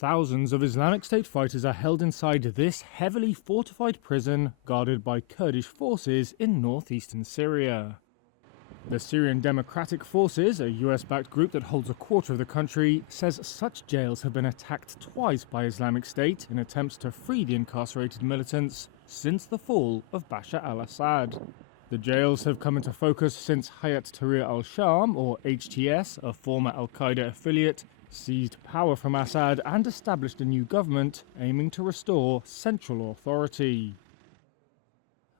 Thousands of Islamic State fighters are held inside this heavily fortified prison guarded by Kurdish forces in northeastern Syria. The Syrian Democratic Forces, a US-backed group that holds a quarter of the country, says such jails have been attacked twice by Islamic State in attempts to free the incarcerated militants since the fall of Bashar al-Assad. The jails have come into focus since Hayat Tahrir al-Sham, or HTS, a former al-Qaeda affiliate, seized power from Assad and established a new government aiming to restore central authority.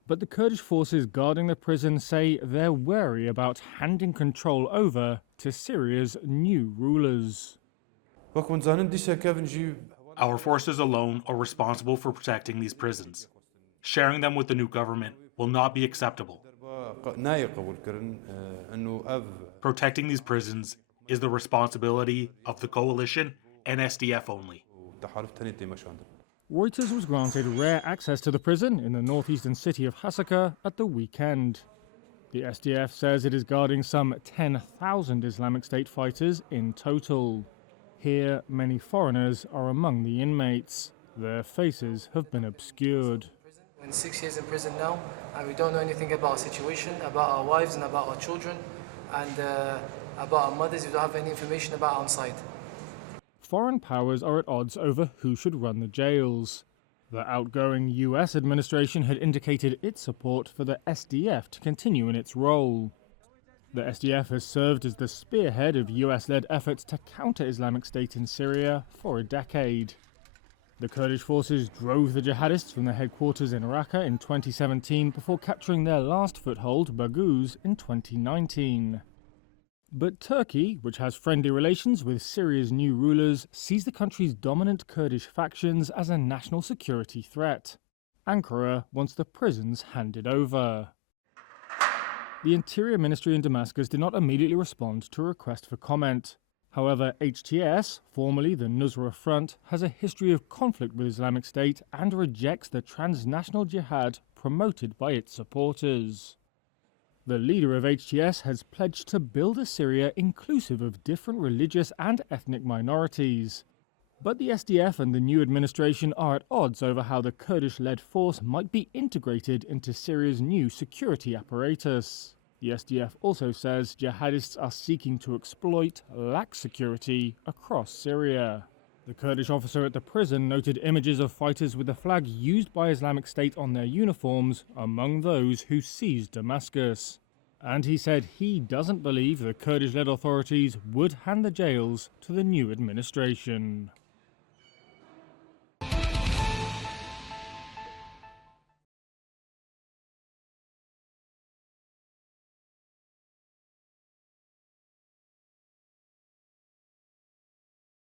But the Kurdish forces guarding the prison say they're wary about handing control over to Syria's new rulers. Our forces alone are responsible for protecting these prisons. Sharing them with the new government will not be acceptable. Protecting these prisons is the responsibility of the coalition and SDF only. Reuters was granted rare access to the prison in the northeastern city of Hasaka at the weekend. The SDF says it is guarding some 10,000 Islamic State fighters in total. Here, many foreigners are among the inmates. Their faces have been obscured. We're in 6 years in prison now, and we don't know anything about our situation, about our wives and about our children, and about our mothers. We don't have any information about outside. Foreign powers are at odds over who should run the jails. The outgoing US administration had indicated its support for the SDF to continue in its role. The SDF has served as the spearhead of US-led efforts to counter Islamic State in Syria for a decade. The Kurdish forces drove the jihadists from their headquarters in Raqqa in 2017 before capturing their last foothold, Baghouz, in 2019. But Turkey, which has friendly relations with Syria's new rulers, sees the country's dominant Kurdish factions as a national security threat. Ankara wants the prisons handed over. The Interior Ministry in Damascus did not immediately respond to a request for comment. However, HTS, formerly the Nusra Front, has a history of conflict with Islamic State and rejects the transnational jihad promoted by its supporters. The leader of HTS has pledged to build a Syria inclusive of different religious and ethnic minorities. But the SDF and the new administration are at odds over how the Kurdish-led force might be integrated into Syria's new security apparatus. The SDF also says jihadists are seeking to exploit lax security across Syria. The Kurdish officer at the prison noted images of fighters with the flag used by Islamic State on their uniforms among those who seized Damascus. And he said he doesn't believe the Kurdish-led authorities would hand the jails to the new administration.